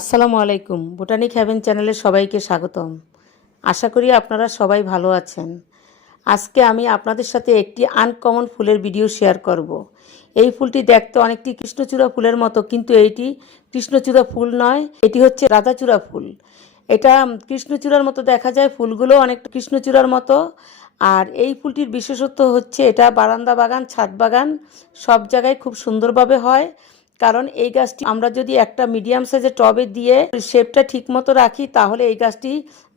আসসালামু আলাইকুম। Botanic haven চ্যানেলে সবাইকে স্বাগতম। আশা করি আপনারা সবাই ভালো আছেন। আজকে আমি আপনাদের সাথে একটি আনকমন ফুলের ভিডিও শেয়ার করব। এই ফুলটি দেখতে অনেকটি কৃষ্ণচূড়া ফুলের মতো, কিন্তু এইটি কৃষ্ণচূড়া ফুল নয়, এটি হচ্ছে রাধাচূড়া ফুল। এটা কৃষ্ণচূড়ার মতো দেখা যায়, ফুলগুলো অনেকটা কৃষ্ণচূড়ার মতো। আর এই ফুলটির বিশেষত্ব হচ্ছে এটা বারান্দা বাগান, ছাদ বাগান সব জায়গায় খুব সুন্দরভাবে হয়। কারণ এই গাছটি আমরা যদি একটা মিডিয়াম সাইজের টবে দিয়ে শেপটা ঠিকমতো রাখি, তাহলে এই গাছটি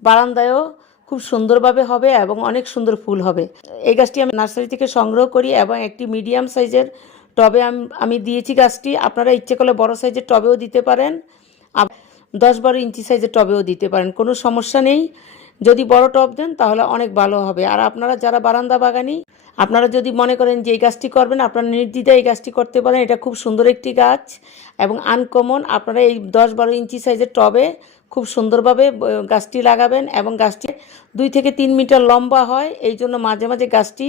বারান্দায়ও খুব সুন্দরভাবে হবে এবং অনেক সুন্দর ফুল হবে। এই গাছটি আমি নার্সারি থেকে সংগ্রহ করি এবং একটি মিডিয়াম সাইজের টবে আমি দিয়েছি গাছটি। আপনারা ইচ্ছে করলে বড় সাইজের টবেও দিতে পারেন, 10-12 ইঞ্চি সাইজের টবেও দিতে পারেন, কোনো সমস্যা নেই। যদি বড় টব দেন তাহলে অনেক ভালো হবে। আর আপনারা যারা বারান্দা বাগানি, আপনারা যদি মনে করেন যে এই গাছটি করবেন, আপনারা নির্দ্বিধায় এই গাছটি করতে পারেন। এটা খুব সুন্দর একটি গাছ এবং আনকমন। আপনারা এই 10-12 ইঞ্চি সাইজের টবে খুব সুন্দরভাবে গাছটি লাগাবেন এবং গাছটি 2 থেকে 3 মিটার লম্বা হয়। এই জন্য মাঝে মাঝে গাছটি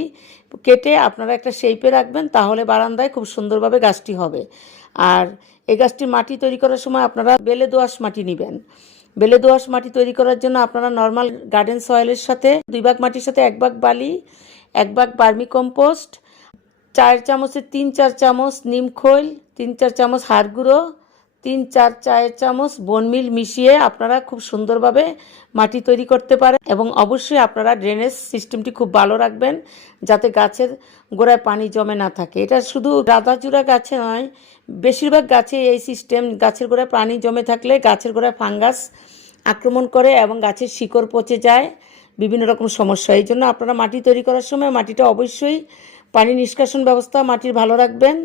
কেটে আপনারা একটা শেপে রাখবেন, তাহলে বারান্দায় খুব সুন্দরভাবে গাছটি হবে। আর এই গাছটির মাটি তৈরি করার সময় আপনারা বেলে দোআঁশ মাটি নেবেন। বেলে দোআঁশ মাটি তৈরি করার জন্য আপনারা নর্মাল গার্ডেন সয়েলের সাথে 2 ভাগ মাটির সাথে 1 ভাগ বালি, 1 ভাগ ভার্মি কম্পোস্ট, 4 চামচের 3-4 চামচ নিম খৈল, 3-4 চামচ হাড় গুঁড়ো, 3-4 চায়ের চামচ বোনমিল মিশিয়ে আপনারা খুব সুন্দরভাবে মাটি তৈরি করতে পারেন। এবং অবশ্যই আপনারা ড্রেনেজ সিস্টেমটি খুব ভালো রাখবেন, যাতে গাছের গোড়ায় পানি জমে না থাকে। এটা শুধু রাধাচূড়া গাছে নয়, বেশিরভাগ গাছে এই সিস্টেম। গাছের গোড়ায় পানি জমে থাকলে গাছের গোড়ায় ফাঙ্গাস আক্রমণ করে এবং গাছের শিকড় পচে যায়, বিভিন্ন রকম সমস্যা। এই জন্য আপনারা মাটি তৈরি করার সময় মাটিটা অবশ্যই পানি নিষ্কাশন ব্যবস্থা মাটির ভালো রাখবেন।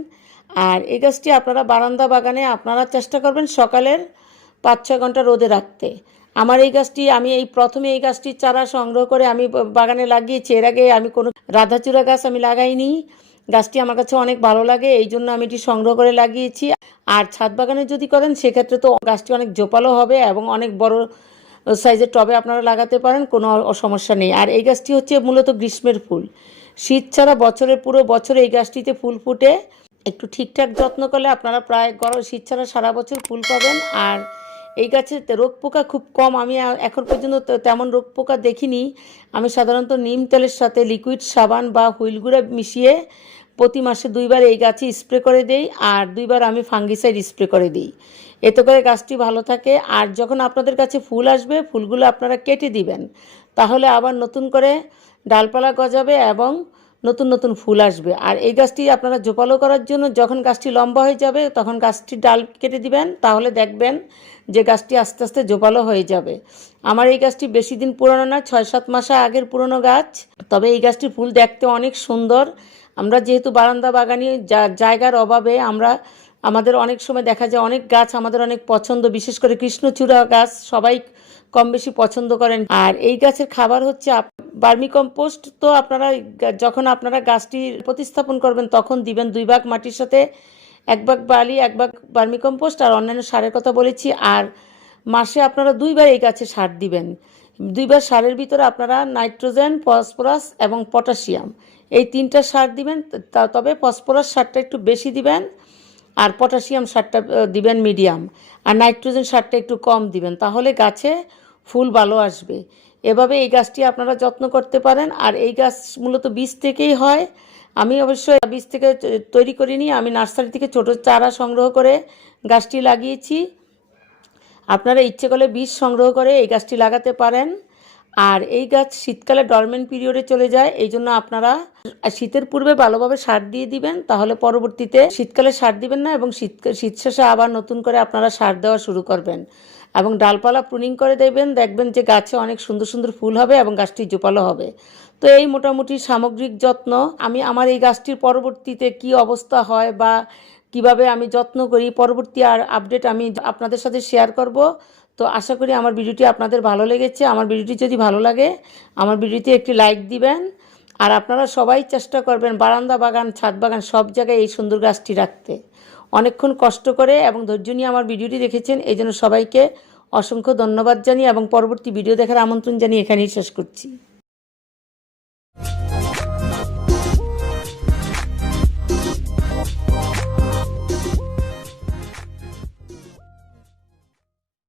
আর এই গাছটি আপনারা বারান্দা বাগানে আপনারা চেষ্টা করবেন সকালের 5-6 ঘন্টা রোদে রাখতে। আমার এই গাছটি আমি প্রথমে এই গাছটির চারা সংগ্রহ করে আমি বাগানে লাগিয়েছি। এর আগে আমি কোনো রাধাচূড়া গাছ আমি লাগাইনি। গাছটি আমার কাছে অনেক ভালো লাগে, এই জন্য আমি এটি সংগ্রহ করে লাগিয়েছি। আর ছাদ বাগানে যদি করেন সেক্ষেত্রে তো গাছটি অনেক জোপালো হবে এবং অনেক বড় সাইজের টবে আপনারা লাগাতে পারেন, কোনো সমস্যা নেই। আর এই গাছটি হচ্ছে মূলত গ্রীষ্মের ফুল। শীত ছাড়া বছরের পুরো বছরে এই গাছটিতে ফুল ফুটে। একটু ঠিকঠাক যত্ন করলে আপনারা প্রায় শীত ছাড়া সারা বছর ফুল পাবেন। আর এই গাছে রোগ পোকা খুব কম, আমি এখন পর্যন্ত তেমন রোগ পোকা দেখিনি। আমি সাধারণত নিম তেলের সাথে লিকুইড সাবান বা হুইল গুঁড়া মিশিয়ে প্রতি মাসে 2 বার এই গাছে স্প্রে করে দেই, আর 2 বার আমি ফাঙ্গিসাইড স্প্রে করে দিই। এতে করে গাছটি ভালো থাকে। আর যখন আপনাদের কাছে ফুল আসবে, ফুলগুলো আপনারা কেটে দিবেন, তাহলে আবার নতুন করে ডালপালা গজাবে এবং নতুন নতুন ফুল আসবে। আর এই গাছটি আপনারা জোপালো করার জন্য যখন গাছটি লম্বা হয়ে যাবে তখন গাছটির ডাল কেটে দিবেন, তাহলে দেখবেন যে গাছটি আস্তে আস্তে জোপালো হয়ে যাবে। আমার এই গাছটি বেশি দিন পুরনো না, 6-7 মাস আগের পুরনো গাছ। তবে এই গাছটির ফুল দেখতে অনেক সুন্দর। আমরা যেহেতু বারান্দা বাগানি, জায়গার অভাবে আমাদের অনেক সময় দেখা যায় অনেক গাছ আমাদের অনেক পছন্দ, বিশেষ করে কৃষ্ণচূড়া গাছ সবাই কম বেশি পছন্দ করেন। আর এই গাছের খাবার হচ্ছে ভার্মি কম্পোস্ট। তো যখন আপনারা গাছটি প্রতিস্থাপন করবেন তখন দিবেন 2 ভাগ মাটির সাথে 1 ভাগ বালি, 1 ভাগ ভার্মি কম্পোস্ট আর অন্যান্য সারের কথা বলেছি। আর মাসে আপনারা 2 বার এই গাছে সার দিবেন। 2 বার সারের ভিতরে আপনারা নাইট্রোজেন, ফসফরাস এবং পটাশিয়াম এই 3টা সার দিবেন। তবে ফসফরাস সারটা একটু বেশি দিবেন, আর পটাশিয়াম সারটা দিবেন মিডিয়াম, আর নাইট্রোজেন সারটা একটু কম দিবেন, তাহলে গাছে ফুল ভালো আসবে। এভাবে এই গাছটি আপনারা যত্ন করতে পারেন। আর এই গাছ মূলত বীজ থেকেই হয়। আমি অবশ্যই বীজ থেকে তৈরি করিনি, আমি নার্সারি থেকে ছোট চারা সংগ্রহ করে গাছটি লাগিয়েছি। আপনারা ইচ্ছে করলে বীজ সংগ্রহ করে এই গাছটি লাগাতে পারেন। আর এই গাছ শীতকালে ডরমেন্ট পিরিয়ডে চলে যায়, এই জন্য আপনারা শীতের পূর্বে ভালোভাবে সার দিয়ে দিবেন, তাহলে পরবর্তীতে শীতকালে সার দিবেন না এবং শীত শেষে আবার নতুন করে আপনারা সার দেওয়া শুরু করবেন এবং ডালপালা প্রুনিং করে দেখবেন যে গাছে অনেক সুন্দর সুন্দর ফুল হবে এবং গাছটি জোপালো হবে। তো এই মোটামুটি সামগ্রিক যত্ন। আমি আমার এই গাছটির পরবর্তীতে কি অবস্থা হয় বা কিভাবে আমি যত্ন করি, পরবর্তী আর আপডেট আমি আপনাদের সাথে শেয়ার করব। তো আশা করি আমার ভিডিওটি আপনাদের ভালো লেগেছে। আমার ভিডিওটি যদি ভালো লাগে আমার ভিডিওতে একটি লাইক দিবেন। আর আপনারা সবাই চেষ্টা করবেন বারান্দা বাগান, ছাদ বাগান সব জায়গায় এই সুন্দর গাছটি রাখতে। অনেকক্ষণ কষ্ট করে এবং ধৈর্য নিয়ে আমার ভিডিওটি দেখেছেন, এই জন্য সবাইকে অসংখ্য ধন্যবাদ জানিয়ে এবং পরবর্তী ভিডিও দেখার আমন্ত্রণ জানিয়ে এখানেই শেষ করছি।